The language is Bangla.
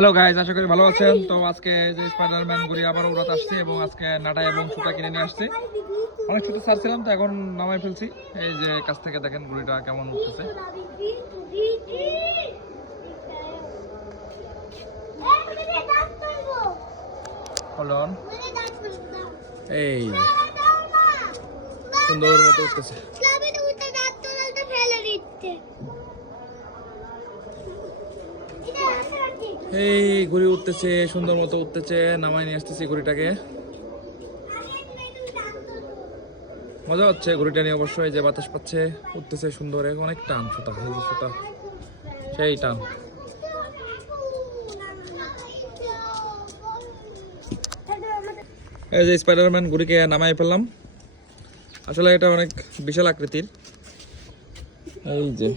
হ্যালো গাইজ, আশা করি ভালো আছেন। তো আজকে যে স্পাইডারম্যান ঘুরি আবার উড়াতে আসছি এবং আজকে নাটা এবং সুতা কিনে নিয়ে আসছি। অনেক ছোটো ছাড়ছিলাম তো এখন নামাই ফেলছি। এই যে কাছ থেকে দেখেন ঘুড়িটা কেমন উঠতেছে। এই সুন্দর মতো উঠতেছে। এই ঘুড়ি উঠতেছে, সুন্দর মতো উঠতেছে। নামাই নিয়ে আসতেছি ঘুড়িটাকে। মজা হচ্ছে ঘুড়িটা নিয়ে অবশ্যই, যে বাতাস পাচ্ছে, উঠতেছে সুন্দর। অনেক টান সুতা, এই যে সুতা সেই টান। এই যে স্পাইডারম্যান ঘুড়িকে নামাই ফেললাম। আসলে এটা অনেক বিশাল আকৃতির। এই যে